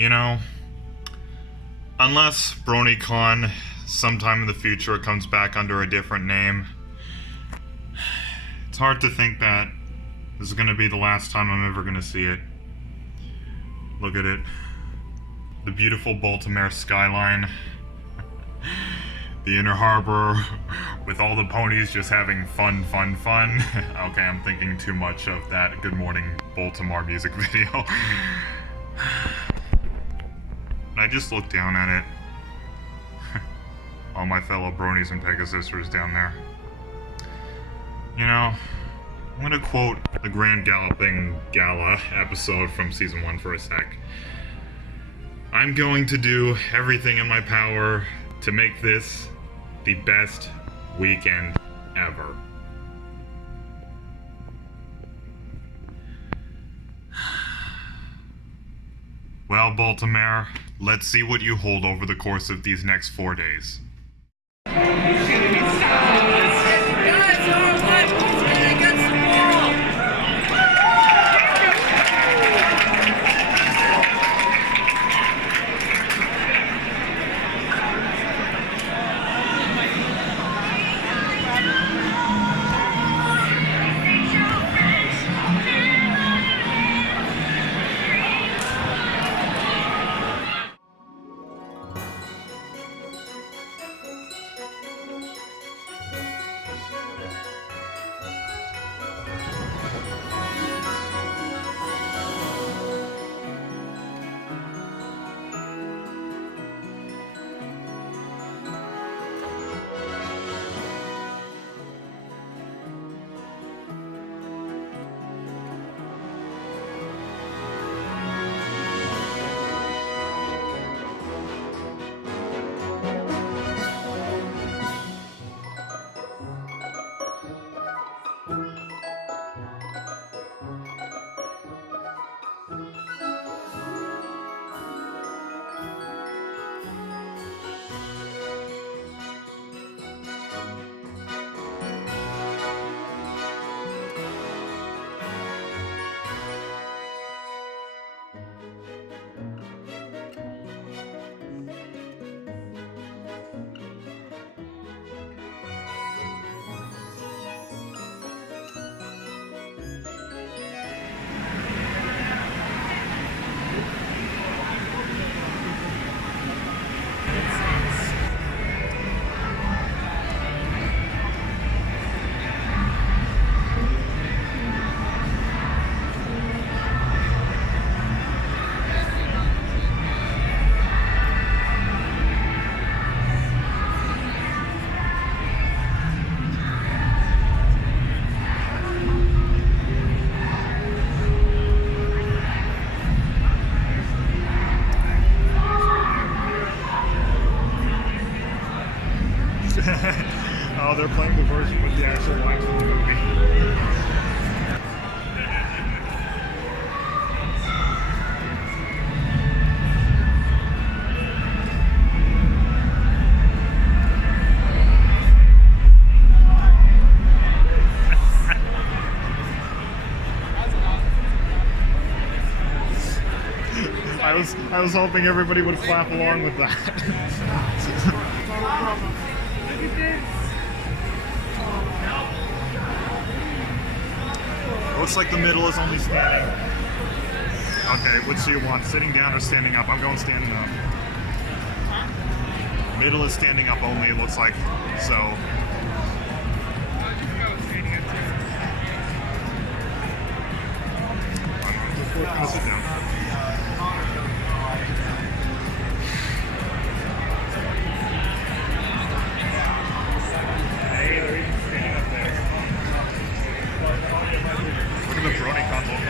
You know, unless Bronycon sometime in the future comes back under a different name, it's hard to think that this is going to be the last time I'm ever going to see it. Look at it. The beautiful Baltimore skyline. The inner harbor with all the ponies just having fun. Okay, I'm thinking too much of that Good Morning Baltimore music video. And I just looked down at it. All my fellow bronies and Pegasisters down there. You know, I'm gonna quote the Grand Galloping Gala episode from Season 1 for a sec. I'm going to do everything in my power to make this the best weekend ever. Well, Baltimore, let's see what you hold over the course of these next 4 days. Oh, they're playing the version with the actual lines from the movie. I was hoping everybody would clap along with that. Looks like the middle is only standing. Okay, which do you want? Sitting down or standing up? I'm going standing up. Middle is standing up only, it looks like. So. I'm gonna sit down. Look at the Bronycon logo.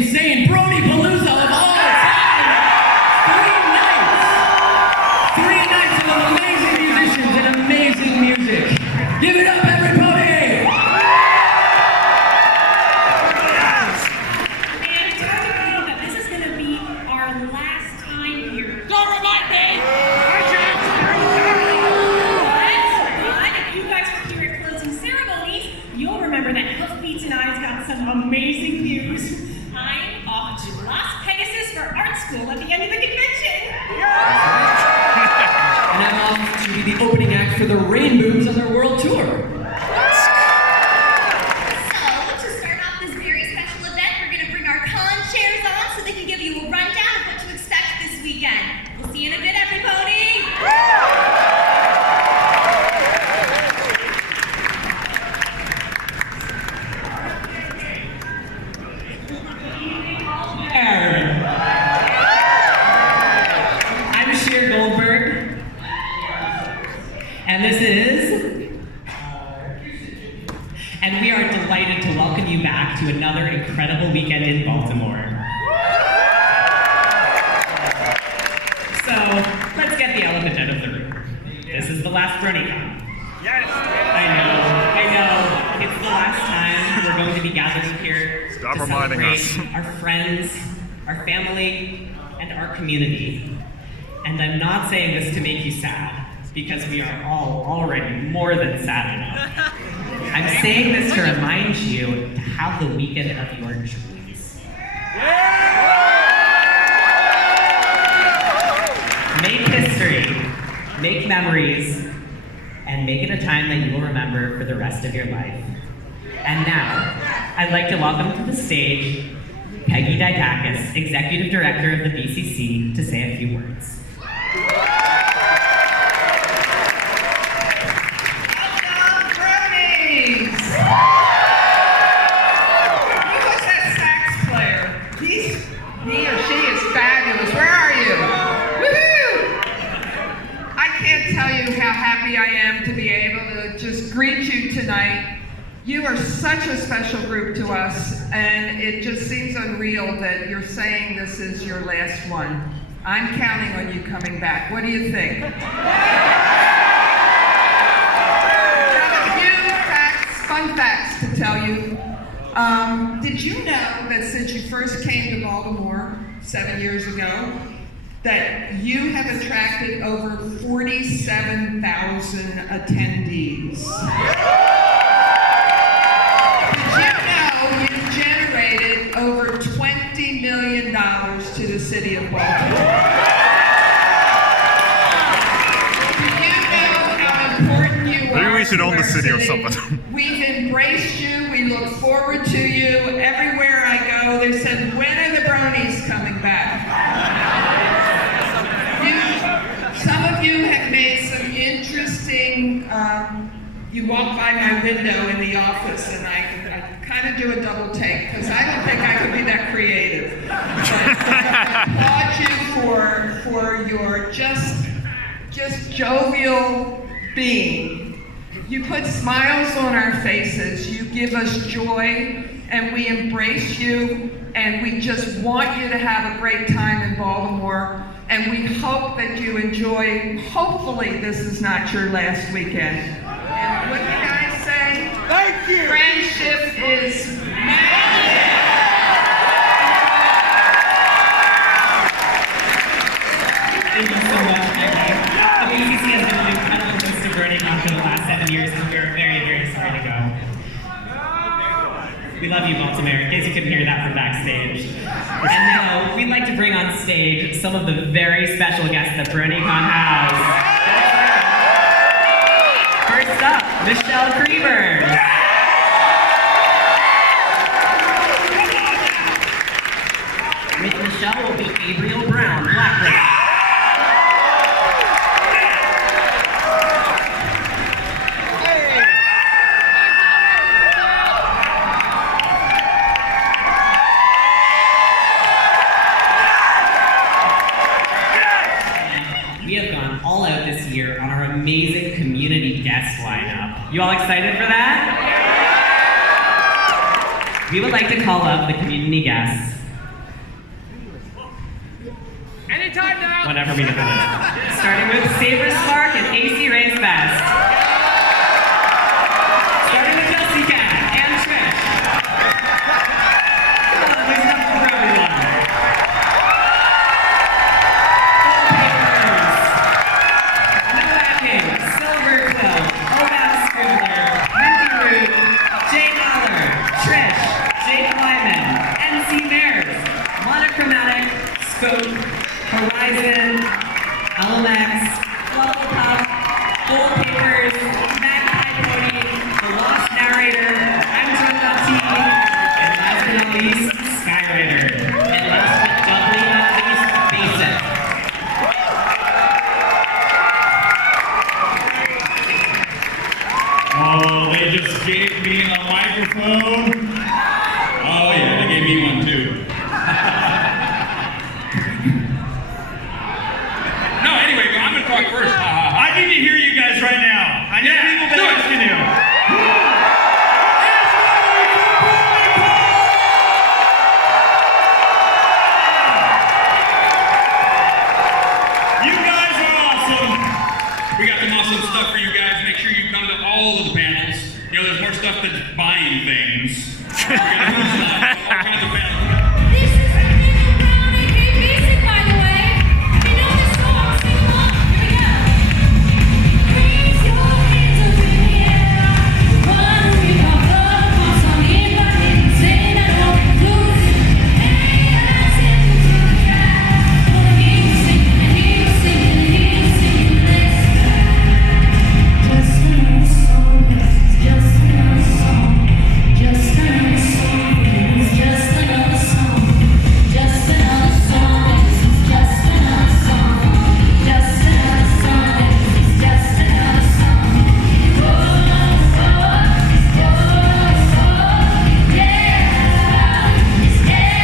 insane Bronypalooza of all time! 3 nights of amazing musicians and amazing music. Give it up, everybody! And don't you know that this is going to be our last time here? Don't remind me! But if you guys were here at closing ceremonies, you'll remember that Hoofbeats and I's got some amazing news. I'm off to Las Pegasus for art school at the end of the convention. And I'm off to be the opening act for the Rainbows on their world tour. So, to start off this very special event, we're going to bring our con chairs on so they can give you a rundown of what to expect this weekend. We'll see you in a bit, everybody! I'm Sheer Goldberg, and this is... And we are delighted to welcome you back to another incredible weekend in Baltimore. So, let's get the elephant out of the room. This is the last Bronycon. Yes! I know. It's the last time we're going to be gathering here Stop to reminding celebrate us. our friends, our family, and our community. And I'm not saying this to make you sad, because we are all already more than sad enough. I'm saying this to remind you to have the weekend of your dreams. Make history, make memories, and make it a time that you will remember for the rest of your life. And now, I'd like to welcome to the stage Peggy Didakis, Executive Director of the BCC, to say a few words. Brownies! Who's that sax player? He or she is fabulous. Where are you? Woohoo! I can't tell you how happy I am to be able to just greet you tonight. You are such a special group to us, and it just seems unreal that you're saying this is your last one. I'm counting on you coming back. What do you think? Fun facts to tell you. Did you know that since you first came to Baltimore 7 years ago, that you have attracted over 47,000 attendees? Did you know you've generated over $20 million to the city of Baltimore? Maybe we should own the city or something. We've embraced you. We look forward to you. Everywhere I go, they said, when are the bronies coming back? Some of you have made some interesting, you walk by my window in the office and I kind of do a double take because I don't think I could be that creative. But I applaud you for your just jovial being. You put smiles on our faces, you give us joy, and we embrace you, and we just want you to have a great time in Baltimore, and we hope that you enjoy, hopefully this is not your last weekend. And what can I say? Thank you! Friendship is magic! Thank you so much, Peggy. The BCC has been an incredible host of Bronycon for the last 7 years, and we're very, very sorry to go. We love you, Baltimore, in case you couldn't hear that from backstage. And now, we'd like to bring on stage some of the very special guests that Bronycon has. First up, Michelle Creamer. With Michelle will be Gabriel Brown, Blackbird. On our amazing community guest lineup. You all excited for that? We would like to call up the community guests whenever we finish. Starting with Saber Spark and AC Race Best. Starting with Jessica and Trish. Come on, there's enough for everyone. Silver Quill, Obama Scribbler, Mindy Root, Jay Holler, Trish, Jake Lyman, MC Mares, Monochromatic, Scope, Horizon, LMX, Lollipop, Gold Papers, Magpie Pony, The Lost Narrator, I'm Drunk.T, and last but not least, Skyrider. And last but doubly not least, Basic. Oh, they just gave me a microphone. Oh yeah, they gave me one too. No, anyway, I'm gonna talk first. I need to hear you guys right now. I know people have been asking you. You guys are awesome. We got some awesome stuff for you guys. Make sure you come to all of the panels. You know, there's more stuff than buying things. We're gonna do stuff, all kinds of panels. This is the Little Brown and Green Basic, by the way. If you know this song, sing along. Here we go. Raise your hands up in the air. One we have love on some anybody say that all includes. Hey, that's it to the track. Wanna hear you sing and hear you sing and hear you sing this. Just another song, it's just another song. Just another song, it's just another song. Just another song, it's just another song. Just another song, it's just another song. Oh, oh, oh, yeah, it's yeah.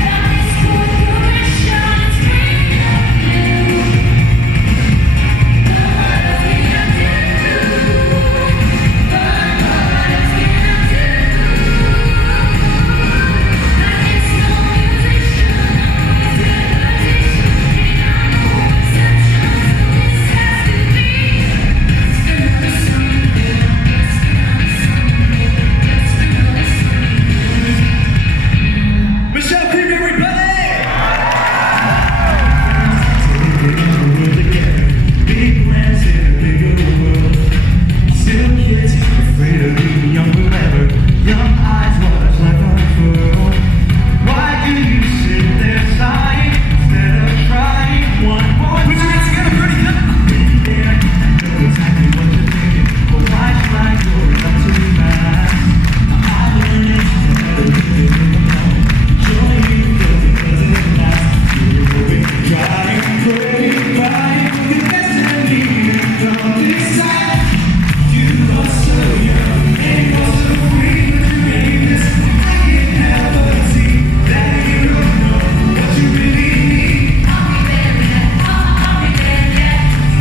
Got this corporation, it's bringing up you. What are we gonna do? Michelle, cream everybody! Big plans in a bigger world. Still kids, afraid of being young forever. Young eyes watch like unfurled. Why do you sit there sighing instead of trying one more time? Put your hands together, Brody. Been there, I know exactly what you're thinking. But why should I go up to the max? I learned it better than you know. Joy you feel because it lasts. You're hoping, trying, praying, crying. The destiny and come decide. You are so young and you're so free. Dreamless, I can never see that you don't know what you really need. I'll be there yet. I'll be there yet.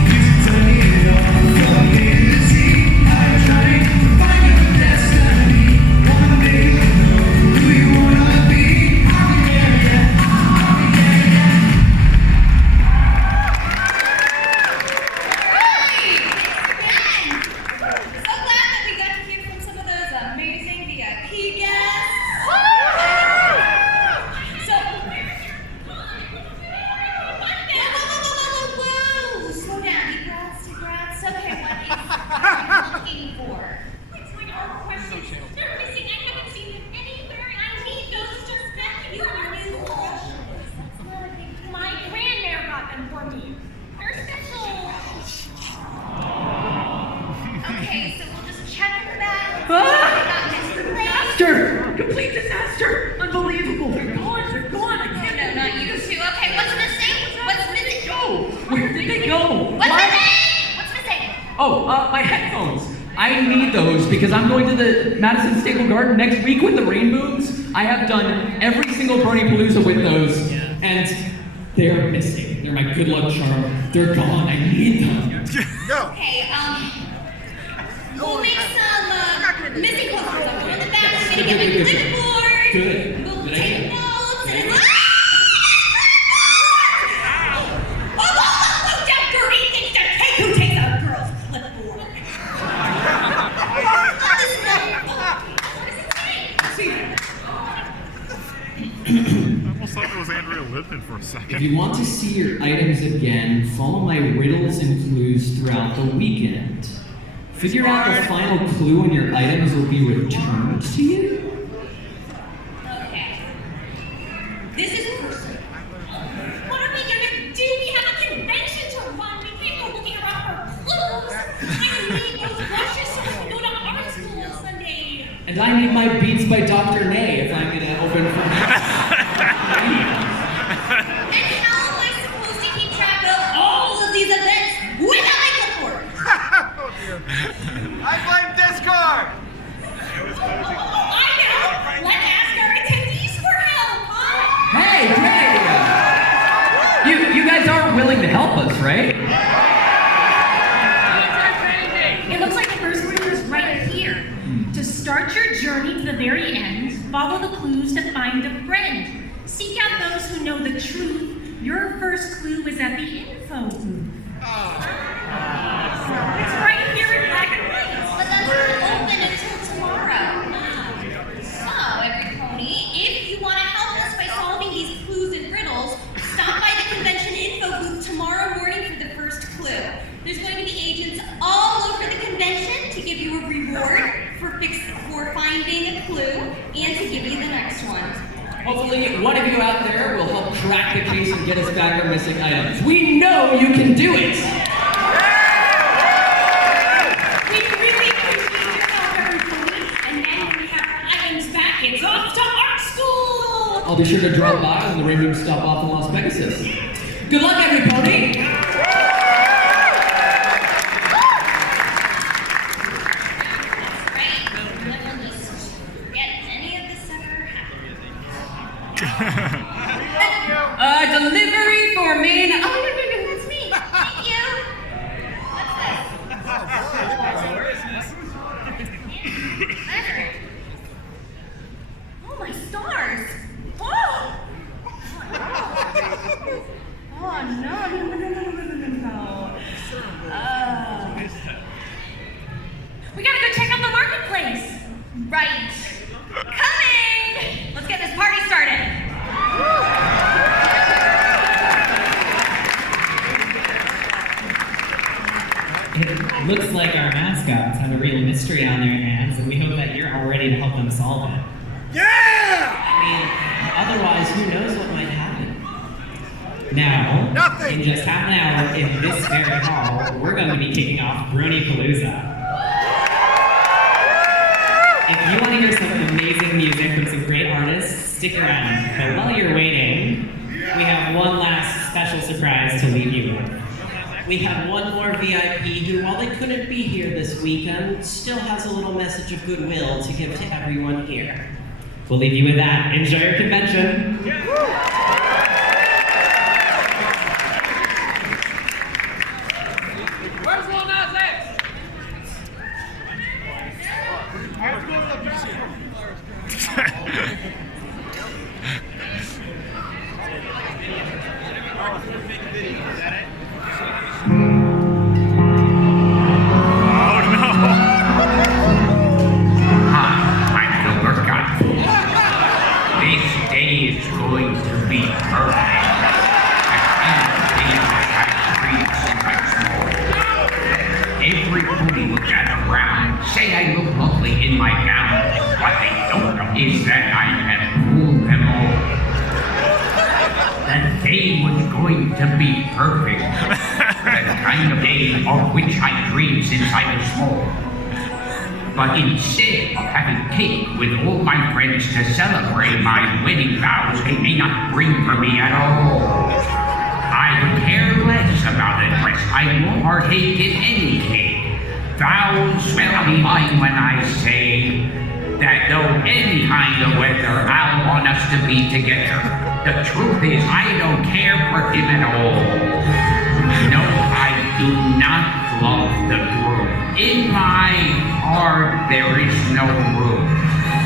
You turn it on, come here to see. I'm trying to find your destiny. One day you'll know who you wanna be. I'll be there yet. I'll be there yet. So glad that we got to hear from some of those amazing VIP guests. So, whoa, slow down, deep breaths. Okay, what is looking for? It's like our question. They're missing. I haven't seen them anywhere. I need those just back. You are new. My grandmare got them for me. They're special. Okay, so we'll just check in the back. Ah! Disaster! Complete disaster! Unbelievable! They're gone! I No, not you two. Okay, what's missing? What's missing? go? Where did they go? What's missing? What's missing? Oh, my headphones. I need those because I'm going to the Madison Staple Garden next week with the Rainbows. I have done every single Bronypalooza with those, and they're missing. They're my good luck charm. They're gone. I need them. Okay, we'll make some missing posters. I'll go in the back. I'm gonna get my clipboard. Good. We'll Good take idea. notes and you want to see your items again, follow my riddles and clues throughout the weekend. Figure out the final clue and your items will be returned to you. Okay. This is personal. What are we gonna do? We have a convention to run. We can't go looking around for clues. I need those brushes so we can go to art school on Sunday. And I need my Beats by Dr. Nay if I'm gonna open for And how am I supposed to keep track of all of these events without my clipboard? I blame Discord! I know. Let's ask our attendees for help, huh? Hey, great! You guys aren't willing to help us, right? It looks like the first clue is right here. To start your journey to the very end, follow the clues to find a friend. Seek out those who know the truth. Your first clue is at the info booth. It's right here in black and white. But that's not open until tomorrow. So, every pony, if you want to help us by solving these clues and riddles, stop by the convention info booth tomorrow morning for the first clue. There's going to be agents all over the convention to give you a reward for finding a clue and to give you the next one. Hopefully, one of you out there will help crack the case and get us back our missing items. We know you can do it! We really appreciate your help, everybody. And then when we have our items back, it's off to art school! I'll be sure to drop by when the radios stop off in Las Pegasus. Good luck, everybody! Right? Never just forget any of this ever happened. Delivery for main. Oh, no, that's me. Thank you. What's this? Oh, my stars. Oh! Oh, no. We gotta go check out the marketplace. Right. Coming! Let's get this party started. It looks like our mascots have a real mystery on their hands, and we hope that you're all ready to help them solve it. Yeah! I mean, otherwise, who knows what might happen? Now, Nothing. in just half an hour, in this very hall, we're going to be kicking off Bronypalooza. If you want to hear some amazing music from some great artists, stick around. But while you're waiting, we have one last special surprise to leave you with. We have one more VIP who, while they couldn't be here this weekend, still has a little message of goodwill to give to everyone here. We'll leave you with that. Enjoy your convention. Where's Lil Nas X? This day is going to be perfect. Every pony will gather round, say I look lovely in my gown. What they don't know is that I have fooled them all. The day was going to be perfect. The kind of day of which I dreamed since I was small. But instead of having cake with all my friends to celebrate my wedding vows, they may not bring for me at all. I would care less about a dress. I won't partake in any cake. Vows, well, I'll be lying when I say that though any kind of weather, I'll want us to be together. The truth is, I don't care for him at all. No, I do not love the groom. In my heart, there is no room.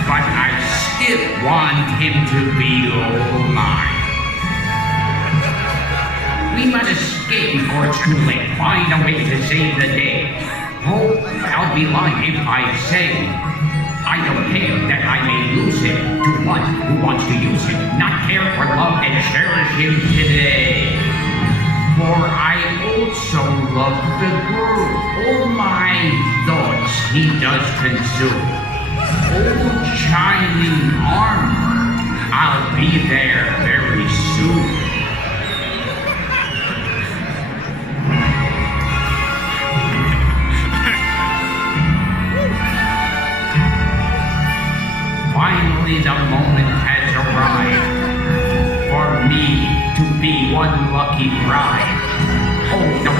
But I still want him to be all mine. We must escape before it's too late. Find a way to save the day. Oh, I'll be lying if I say I don't care that I may lose him to one who wants to use him, not care for love and cherish him today. For I also love the world. All my thoughts he does consume. Old shining armor, I'll be there very soon. Finally, the moment has arrived for me to be one lucky bride. Oh, no,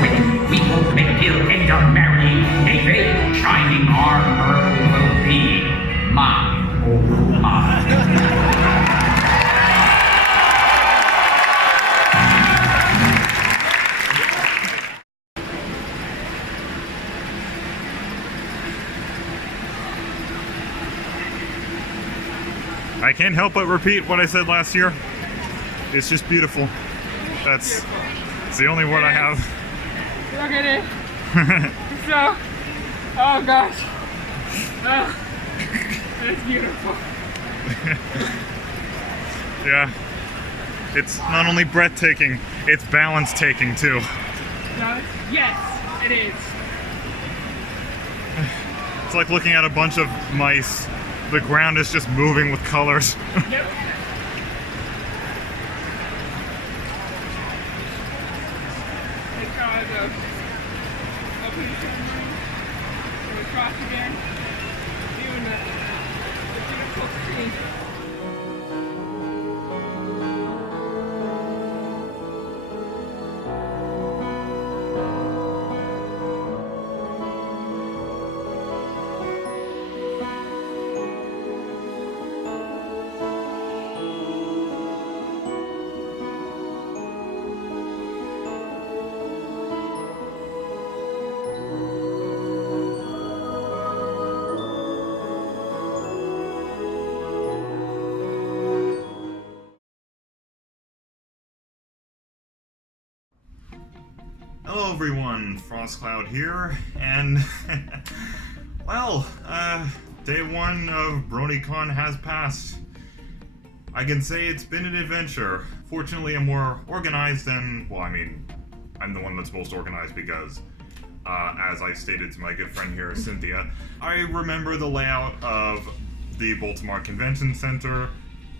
we won't make till end up married. A shining armor will be mine. Oh, mine. I can't help but repeat what I said last year. It's just beautiful. That's it's the only word I have. Look at it. So, oh gosh. Oh, it's beautiful. Yeah. It's not only breathtaking, it's balance-taking too. Yes, it is. It's like looking at a bunch of mice. The ground is just moving with colors. Yep. Like how I go up in the ceremony, and we cross again, doing the beautiful scene. Hello everyone, FrostCloud here, and well, day one of Bronycon has passed. I can say it's been an adventure. Fortunately, I'm more organized than, well, I mean, I'm the one that's most organized because, as I stated to my good friend here, Cynthia, I remember the layout of the Baltimore Convention Center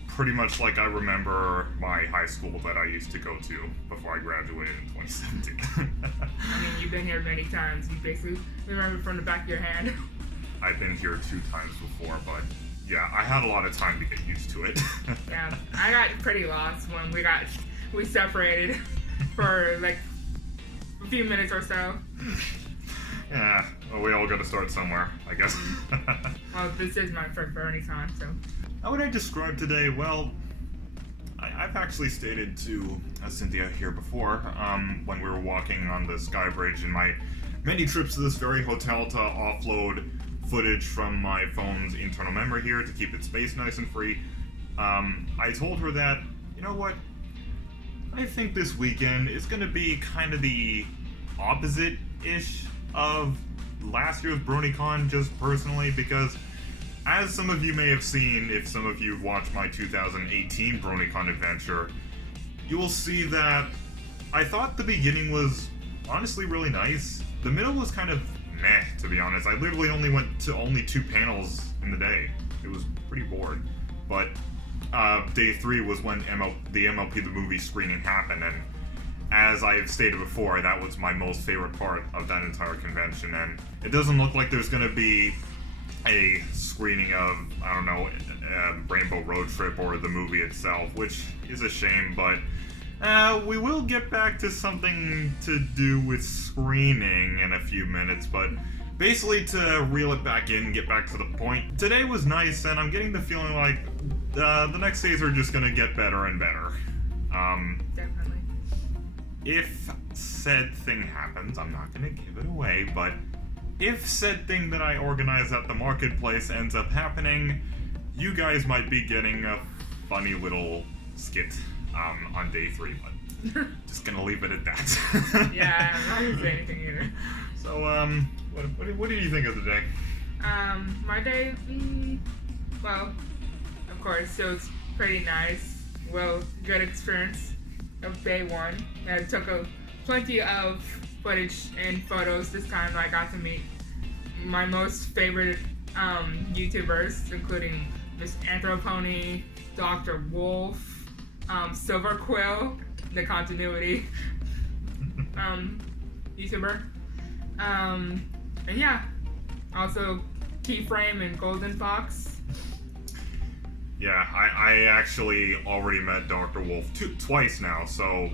pretty much like I remember my high school that I used to go to before I graduated in 2017. I mean, you've been here many times. You basically remember from the back of your hand. I've been here 2 times before, but yeah, I had a lot of time to get used to it. Yeah, I got pretty lost when we separated for like a few minutes or so. Yeah, well, we all got to start somewhere, I guess. Well, this is my first Bronycon, so. How would I describe today? Well, I've actually stated to Cynthia here before, when we were walking on the Sky Bridge in my many trips to this very hotel to offload footage from my phone's internal memory here to keep its space nice and free. I told her that, you know what, I think this weekend is going to be kind of the opposite-ish of last year's Bronycon, just personally, because as some of you may have seen, if some of you have watched my 2018 Bronycon adventure, you will see that I thought the beginning was honestly really nice. The middle was kind of meh, to be honest. I literally only went to only 2 panels in the day. It was pretty bored. But day 3 was when the MLP the movie screening happened, and as I have stated before, that was my most favorite part of that entire convention, and it doesn't look like there's going to be a screening of, I don't know, Rainbow Road Trip or the movie itself, which is a shame, but we will get back to something to do with screening in a few minutes, but basically to reel it back in and get back to the point, today was nice, and I'm getting the feeling like the next days are just gonna get better and better. Definitely. If said thing happens, I'm not gonna give it away, but if said thing that I organize at the marketplace ends up happening, you guys might be getting a funny little skit on day 3, but just gonna leave it at that. Yeah, I'm not gonna say anything either. So, what do you think of the day? My day, well, of course, it was pretty nice. good experience of day one. I took plenty of footage and photos this time. I got to meet my most favorite YouTubers, including Miss Anthropony, Dr. Wolf, Silver Quill, the continuity YouTuber, and yeah, also Keyframe and Golden Fox. Yeah, I actually already met Dr. Wolf twice now, so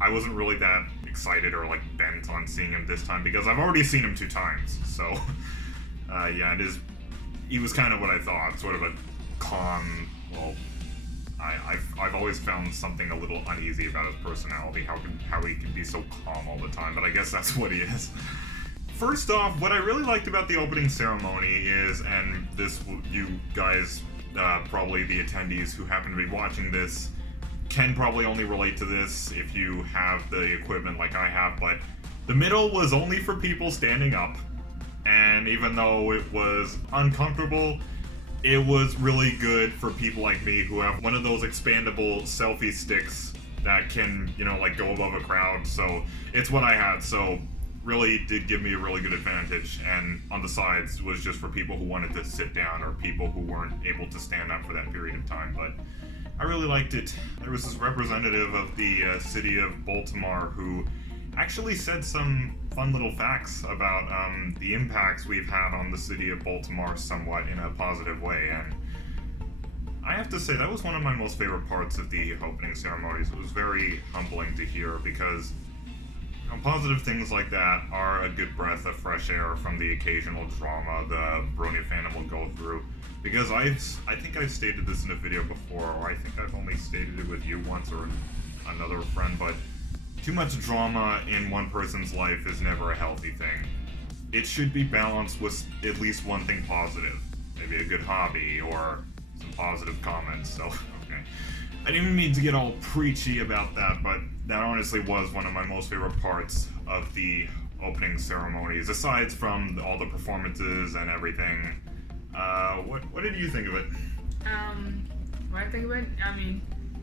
I wasn't really that excited or like bent on seeing him this time because I've already seen him 2 times. So yeah, he was kind of what I thought, sort of a calm. Well, I've always found something a little uneasy about his personality, how he can be so calm all the time, but I guess that's what he is. First off, what I really liked about the opening ceremony is, and this, you guys, probably the attendees who happen to be watching this, can probably only relate to this if you have the equipment like I have, but the middle was only for people standing up, and even though it was uncomfortable, it was really good for people like me who have one of those expandable selfie sticks that can, you know, like go above a crowd, so it's what I had, so really did give me a really good advantage, and on the sides was just for people who wanted to sit down or people who weren't able to stand up for that period of time, but I really liked it. There was this representative of the city of Baltimore who actually said some fun little facts about the impacts we've had on the city of Baltimore somewhat in a positive way, and I have to say that was one of my most favorite parts of the opening ceremonies. It was very humbling to hear because positive things like that are a good breath of fresh air from the occasional drama the Brony fandom will go through. Because I think I've stated this in a video before, or I think I've only stated it with you once or another friend, but too much drama in one person's life is never a healthy thing. It should be balanced with at least one thing positive. Maybe a good hobby or some positive comments, so, okay. I didn't mean to get all preachy about that, but that honestly was one of my most favorite parts of the opening ceremonies, aside from all the performances and everything. What did you think of it? What I think of it? I mean,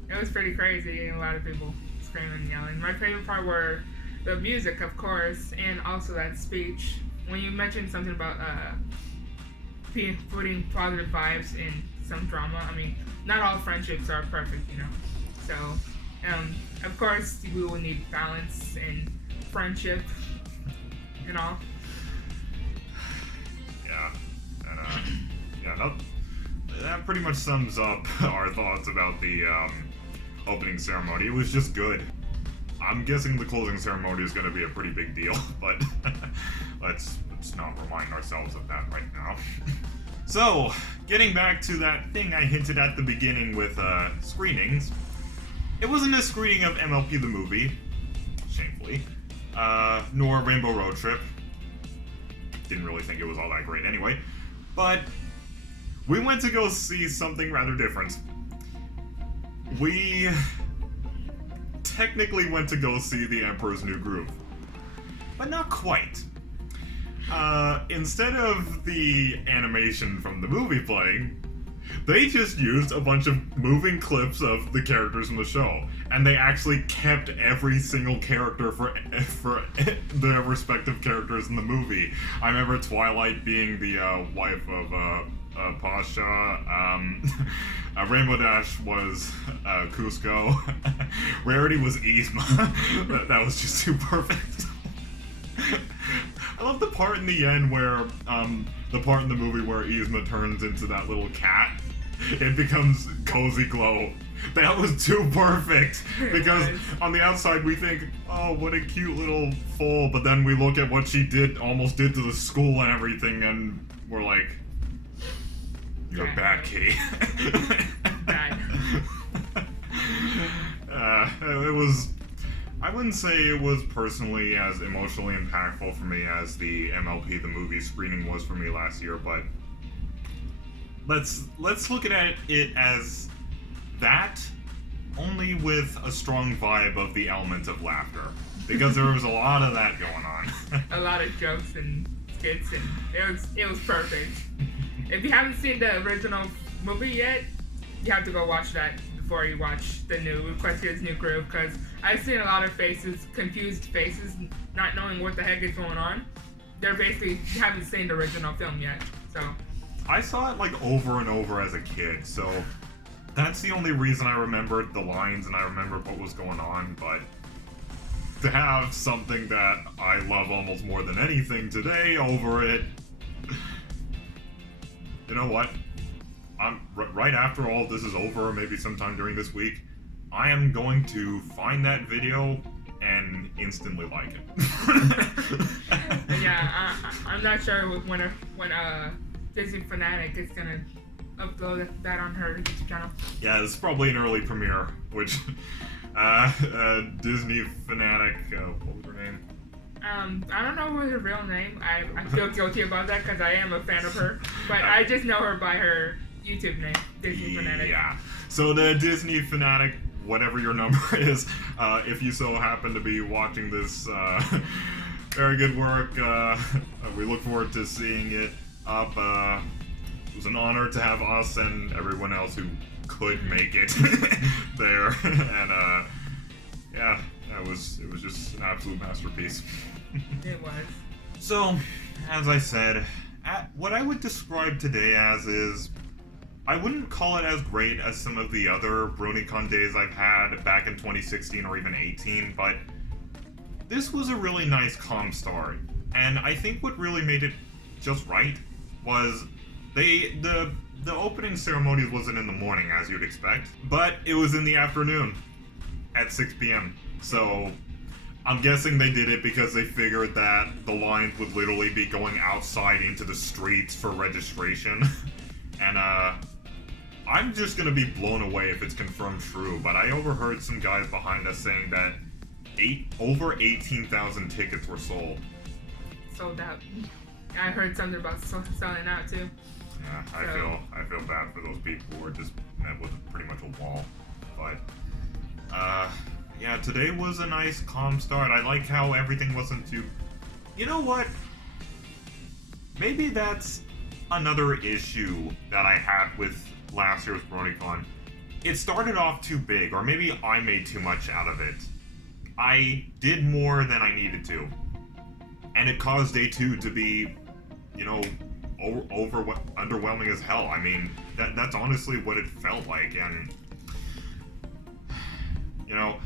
it was pretty crazy, and a lot of people screaming and yelling. My favorite part were the music, of course, and also that speech. When you mentioned something about putting positive vibes in some drama, I mean, not all friendships are perfect, you know. So, of course, we will need balance in friendship and all. Yeah, and yeah, that pretty much sums up our thoughts about the opening ceremony. It was just good. I'm guessing the closing ceremony is going to be a pretty big deal, but let's not remind ourselves of that right now. So, getting back to that thing I hinted at the beginning with screenings, it wasn't a screening of MLP the movie, shamefully, nor Rainbow Road Trip. Didn't really think it was all that great anyway, but we went to go see something rather different. We technically went to go see The Emperor's New Groove, but not quite. Instead of the animation from the movie playing, they just used a bunch of moving clips of the characters in the show, and they actually kept every single character for their respective characters in the movie. I remember Twilight being the wife of Pasha. Rainbow Dash was Cusco. Rarity was Yzma. that was just too perfect. I love the part in the end where, the part in the movie where Yzma turns into that little cat. It becomes Cozy Glow. That was too perfect. Because on the outside we think, oh, what a cute little foal, but then we look at what she almost did to the school and everything, and we're like, you're bad, kitty. Bad. It was, I wouldn't say it was personally as emotionally impactful for me as the MLP the movie screening was for me last year, but let's look at it as that, only with a strong vibe of the element of laughter, because there was a lot of that going on. A lot of jokes and skits, and it was perfect. If you haven't seen the original movie yet, you have to go watch that before you watch the request his new group, because I've seen a lot of confused faces, not knowing what the heck is going on. They're basically haven't seen the original film yet, so. I saw it like over and over as a kid, so that's the only reason I remembered the lines and I remembered what was going on, but to have something that I love almost more than anything today over it, you know what? Right after all this is over, maybe sometime during this week, I am going to find that video and instantly like it. Yeah, I'm not sure when Disney Fanatic is gonna upload that on her YouTube channel. Yeah, it's probably an early premiere, which Disney Fanatic, what was her name? I don't know her real name. I feel guilty about that because I am a fan of her, but I just know her by her YouTube name, Disney Fanatic. Yeah. So the Disney Fanatic, whatever your number is, if you so happen to be watching this, very good work. We look forward to seeing it up. It was an honor to have us and everyone else who could make it there, and yeah, it was just an absolute masterpiece. It was. So, as I said, what I would describe today as is, I wouldn't call it as great as some of the other Bronycon days I've had back in 2016 or even 18, but this was a really nice calm start. And I think what really made it just right was the opening ceremonies wasn't in the morning as you'd expect, but it was in the afternoon at 6 p.m. So I'm guessing they did it because they figured that the lines would literally be going outside into the streets for registration. And I'm just gonna be blown away if it's confirmed true, but I overheard some guys behind us saying that over 18,000 tickets were sold. Sold out. I heard something about selling out too. Yeah, I feel bad for those people who are just met with pretty much a wall. But yeah, today was a nice calm start. I like how everything wasn't too. You know what? Maybe that's another issue that I had with last year's Bronycon. It started off too big, or maybe I made too much out of it. I did more than I needed to, and it caused day 2 to be, you know, underwhelming as hell. I mean, that's honestly what it felt like, and you know,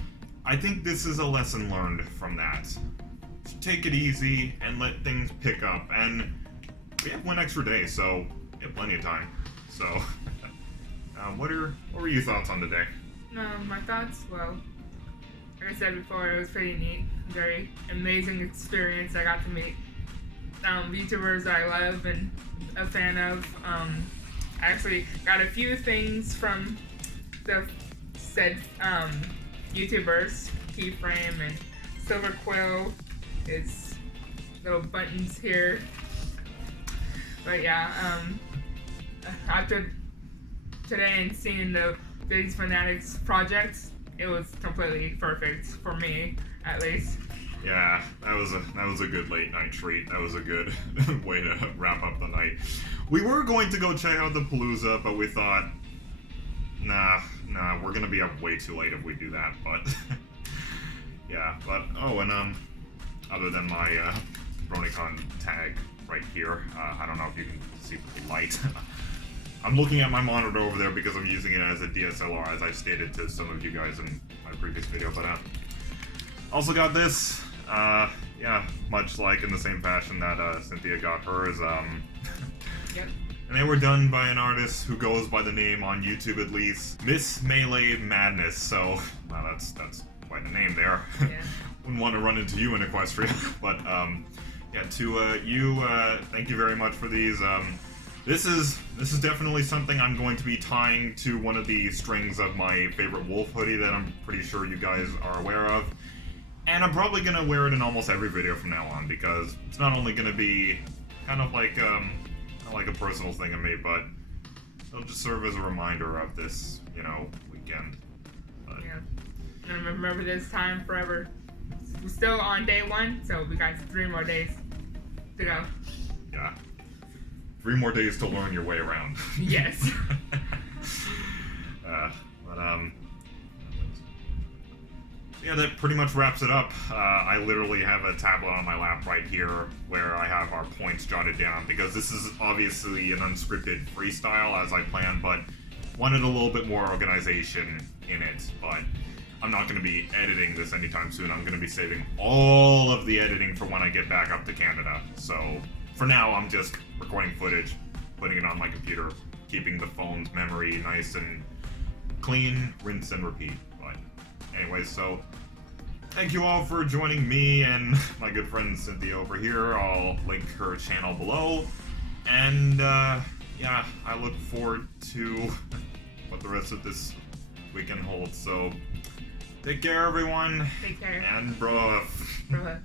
I think this is a lesson learned from that. Just take it easy and let things pick up, and we have one extra day, so we have plenty of time. So, what were your thoughts on the day? My thoughts, well, like I said before, it was pretty neat. Very amazing experience. I got to meet YouTubers I love and a fan of. I actually got a few things from the said YouTubers, Keyframe and Silver Quill, his little buttons here. But yeah, after today and seeing the Disney Fanatics projects, it was completely perfect for me, at least. Yeah, that was a good late night treat. That was a good way to wrap up the night. We were going to go check out the Palooza, but we thought, nah, we're gonna be up way too late if we do that. But yeah, but and other than my Bronycon tag right here, I don't know if you can see the light. I'm looking at my monitor over there because I'm using it as a DSLR, as I stated to some of you guys in my previous video. But also got this. Yeah, much like in the same fashion that Cynthia got hers. Yep. And they were done by an artist who goes by the name on YouTube, at least, Miss Melee Madness. So, well, that's quite a name there. Yeah. Wouldn't want to run into you in Equestria, but yeah. To you, thank you very much for these. This is definitely something I'm going to be tying to one of the strings of my favorite wolf hoodie that I'm pretty sure you guys are aware of. And I'm probably going to wear it in almost every video from now on, because it's not only going to be kind of like a personal thing of me, but it'll just serve as a reminder of this, you know, weekend. But, yeah. And remember this time forever. We're still on day 1, so we got 3 more days to go. Yeah. 3 more days to learn your way around. Yes. But yeah, that pretty much wraps it up. I literally have a tablet on my lap right here where I have our points jotted down, because this is obviously an unscripted freestyle as I planned, but wanted a little bit more organization in it. But I'm not going to be editing this anytime soon. I'm going to be saving all of the editing for when I get back up to Canada. So for now, I'm just recording footage, putting it on my computer, keeping the phone's memory nice and clean, rinse and repeat. But anyways, so thank you all for joining me and my good friend Cynthia over here. I'll link her channel below. And yeah, I look forward to what the rest of this weekend holds. So take care, everyone. Take care. And bruh. Bruh.